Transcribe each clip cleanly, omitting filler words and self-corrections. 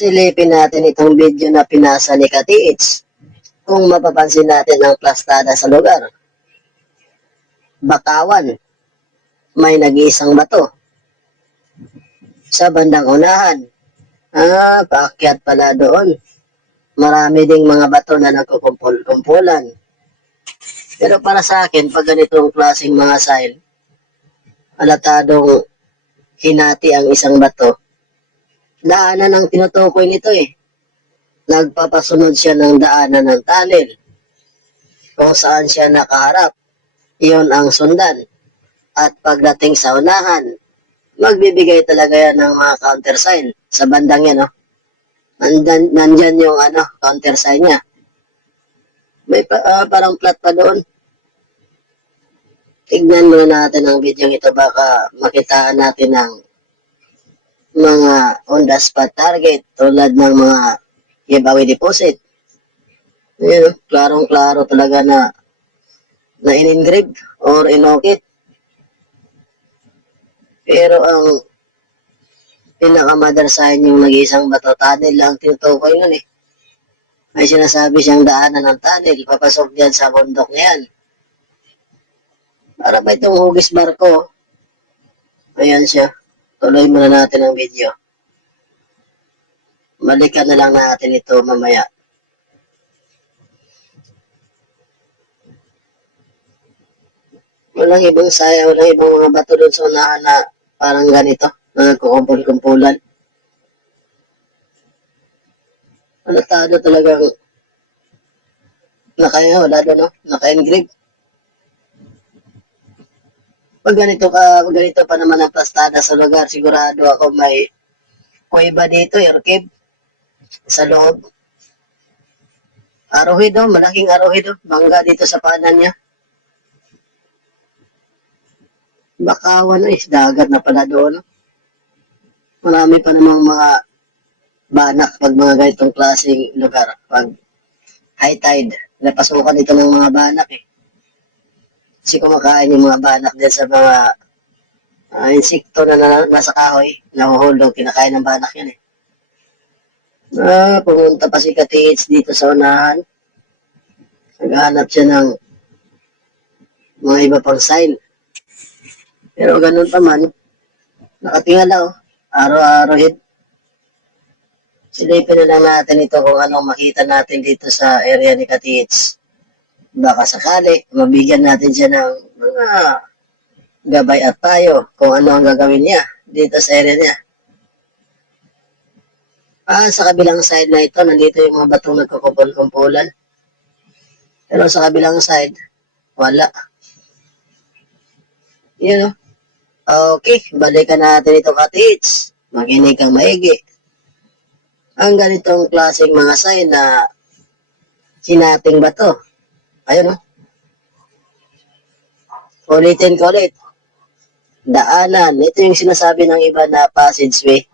Silipin natin itong video na pinasa ni Katiits. Kung mapapansin natin ang plastada sa lugar. Bakawan. May nag-iisang bato. Sa bandang unahan. Paakyat pala doon. Marami ding mga bato na nagkukumpul-kumpulan. Pero para sa akin, pag ganitong klaseng mga sign, alatadong hinati ang isang bato. Daanan ang tinutukoy nito eh. Nagpapasunod siya ng daanan ng tunnel. Kung saan siya nakaharap, iyon ang sundan. At pagdating sa unahan, magbibigay talaga yan ng mga counter sign sa bandang yan. Oh. Nandyan yung counter sign niya. May parang plat pa doon. Tignan muna natin ang video ito, baka makitaan natin ng mga on-the-spot target tulad ng mga giveaway deposit. Ayan, klarong-klaro talaga na in-engrave or inokit. Pero ang pinaka-mother sign yung nag-iisang bato, tunnel lang tinutukoy nun eh. May sinasabi siyang daanan ng tunnel, papasok dyan sa bundok niyan. Para ba itong hugis barko? Ayan siya. Tuloy muna natin ang video. Balikan na lang natin ito mamaya. Walang ibang saya, walang ibang mga bato doon sa unahan na parang ganito, na nagkukumpul-kumpulan. Alatado talagang naka-engrave. Pag ganito pa naman ang plastada sa lugar, sigurado ako may kuweba dito, cave sa loob. Arrowhead malaking arrowhead bangga dito sa paanan niya. Bakawan dagat na pala doon. Marami pa namang mga banak pag mga ganitong klaseng lugar. Pag high tide, napasukan ito ng mga banak eh. Kasi kumakain yung mga banak din sa mga insekto na nasa kahoy, nahuhulog, kinakain ng banak yan eh. Pumunta pa si Katiits dito sa unahan. Naghahanap siya ng mga iba pang sign. Pero ganun pa man, nakatingala araw-araw. Silipin na lang natin ito kung anong makita natin dito sa area ni Katiits. Baka sakali, mabigyan natin siya ng mga gabay at payo kung ano ang gagawin niya dito sa area niya. Sa kabilang side na ito, nandito yung mga batong nagkukumpul-kumpulan. Pero sa kabilang side, wala. Yan Okay, balikan natin ito Katiits. Makinig kang maigi. Ang ganitong klaseng mga sign na hinating bato. Ayun Ulitin ko ulit. Daanan. Ito yung sinasabi ng iba na passageway.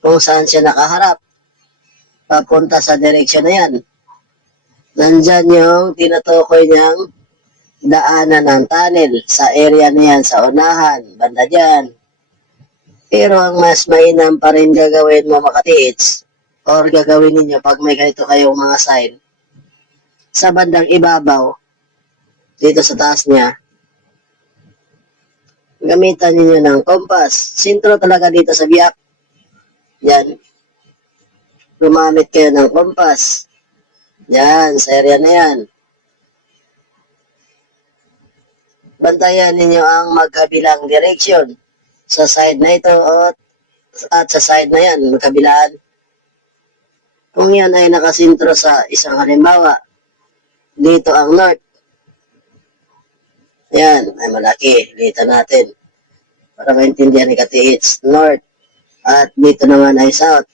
Kung saan siya nakaharap. Papunta sa direksyon na yan. Nandyan yung tinutukoy niyang daanan ng tunnel sa area niyan sa unahan, banda dyan. Pero ang mas mainam pa rin gagawin mo Katiits or gagawin ninyo pag may ganito kayong mga sign sa bandang ibabaw dito sa taas niya, gamitan ninyo ng compass. Sintro talaga dito sa biyak. Yan. Gumamit kayo ng compass. Yan, sa area na yan. Bantayan ninyo ang magkabilang direksyon sa side na ito at sa side na yan, magkabilaan. Kung yan ay nakasintro sa isang halimbawa, dito ang north. Yan, ay malaki. Dito natin. Para maintindihan ni Katiits, north. At dito naman ay south.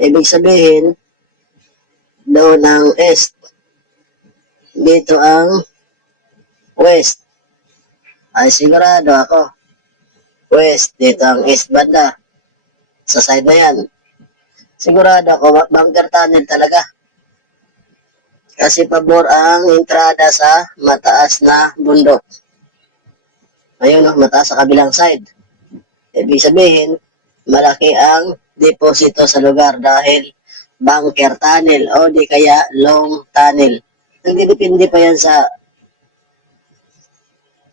Ibig sabihin, doon ang east. Dito ang west. Ay sigurado ako. West, dito ang east banda. Sa side na yan. Sigurado ako, bunker tunnel talaga. Kasi pabor ang entrada sa mataas na bundok. Ayun mataas sa kabilang side. Ibig sabihin, malaki ang deposito sa lugar dahil bunker tunnel o di kaya long tunnel. Nagdidepende pa yan sa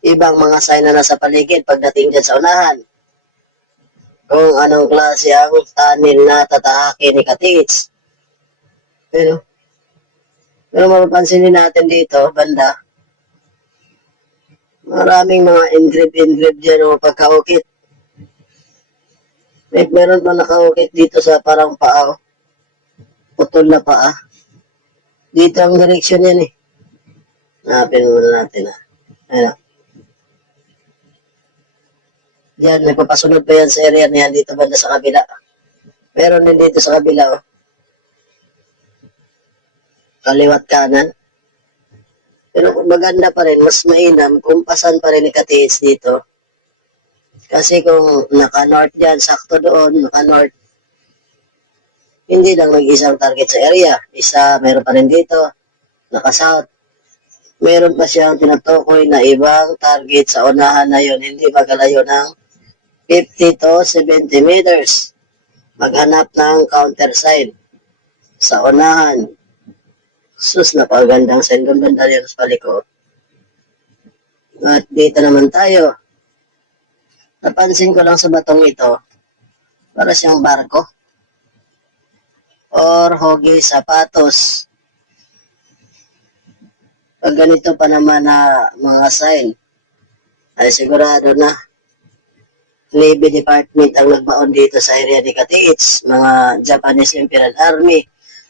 ibang mga sign na nasa paligid pagdating dyan sa unahan. Kung anong klase ang tunnel na tatahaki ni Katits. Pero mapapansin din natin dito, banda, maraming mga engrave dyan o pagkaukit. Meron pa nakaukit dito sa parang paa. Putol na paa. Dito ang direksyon yan eh. Hanapin muna natin ah. Ayun. Diyan, nagpapasunod pa yan sa area na yan dito banda sa kabila. Meron din dito sa kabila oh. Kaliwat kanan. Pero maganda pa rin, mas mainam kung pasan pa rin ni Katits dito. Kasi kung naka-north dyan, sakto doon, naka-north, hindi lang nag-isang target sa area. Isa, meron pa rin dito, naka-south. Meron pa siyang tinatukoy na ibang target sa unahan na yun, hindi magalayo ng 50 to 70 meters. Maghanap ng counter sign sa unahan. Sus, napagandang sign doon banda yan sa paliko. At dito naman tayo. Napansin ko lang sa batong ito, para siyang barko or hoge sapatos. Pag ganito pa naman na mga sign, ay sigurado na Navy Department ang nagbaon dito sa area ni Katits, mga Japanese Imperial Army.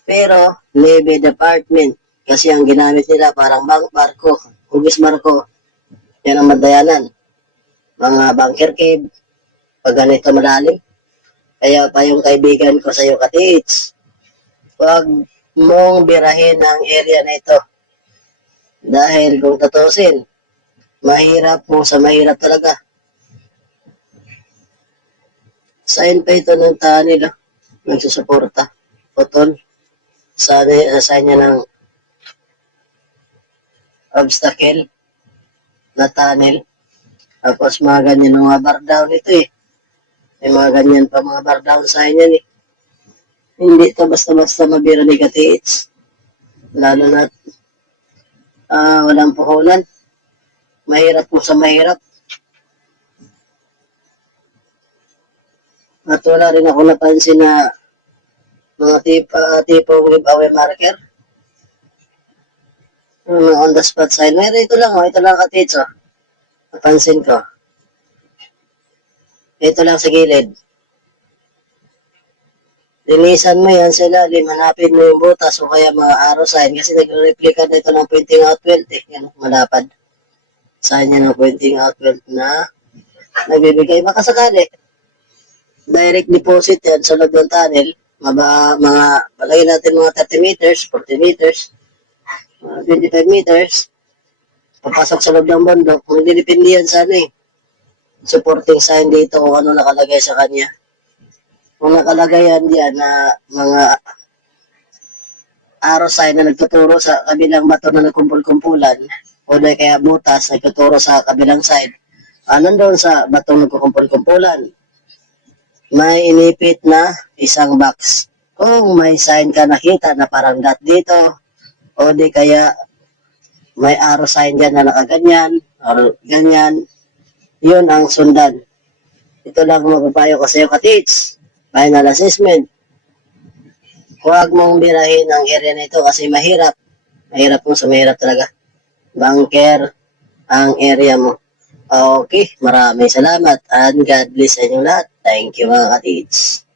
Pero Navy Department, kasi ang ginamit nila parang barko, hugis barko, yan ang madayanan. Mga bunker cave, pag ganito malalim. Kaya pa yung kaibigan ko sa iyo, Katits, huwag mong birahin ang area na ito. Dahil kung tutusin, mahirap mo sa mahirap talaga. Sign pa ito ng tunnel, nagsusuporta. Putol. Sign niya ng obstacle na tunnel. Tapos mga ganyan mga bar down ito eh. May mga ganyan pa mga bar down sign yan eh. Hindi ito basta-basta mabira ni Katits. Lalo na walang puhunan. Mahirap po sa mahirap. At wala rin ako napansin na mga tipong giveaway marker. On the spot sign. Mayroon ito lang, ito lang Katits oh. Napansin ko. Ito lang sa gilid. Linisan mo yan sa ilalim, hanapin mo yung butas o kaya mga arrow sign kasi nagre-replica na ito ng pointing out weld eh. Yan, malapad. Sign niya ng pointing out weld na nagbibigay makasakali. Direct deposit yan sa loob ng tunnel. Mga palagay natin mga 30 meters, 40 meters, 25 meters. Papasok sa loob ng bundok. Magdidepende yan sa ano eh. Supporting sign dito kung ano nakalagay sa kanya. Kung nakalagay yan diyan na mga arrow sign na nagtuturo sa kabilang bato na nagkumpul-kumpulan o na kaya butas nagtuturo sa kabilang side. Nandun sa batong nagkukumpul-kumpulan, may inipit na isang box. Kung may sign ka nakita na parang dot dito o di kaya may arrow sign dyan na nakaganyan or ganyan, yun ang sundan. Ito lang mapapayo ko sa iyo, Katits. Final assessment. Huwag mong birahin ang area nito kasi mahirap. Mahirap mo sa mahirap talaga. Bunker ang area mo. Okay, maraming salamat and God bless sa inyo lahat. Thank you mga Katits.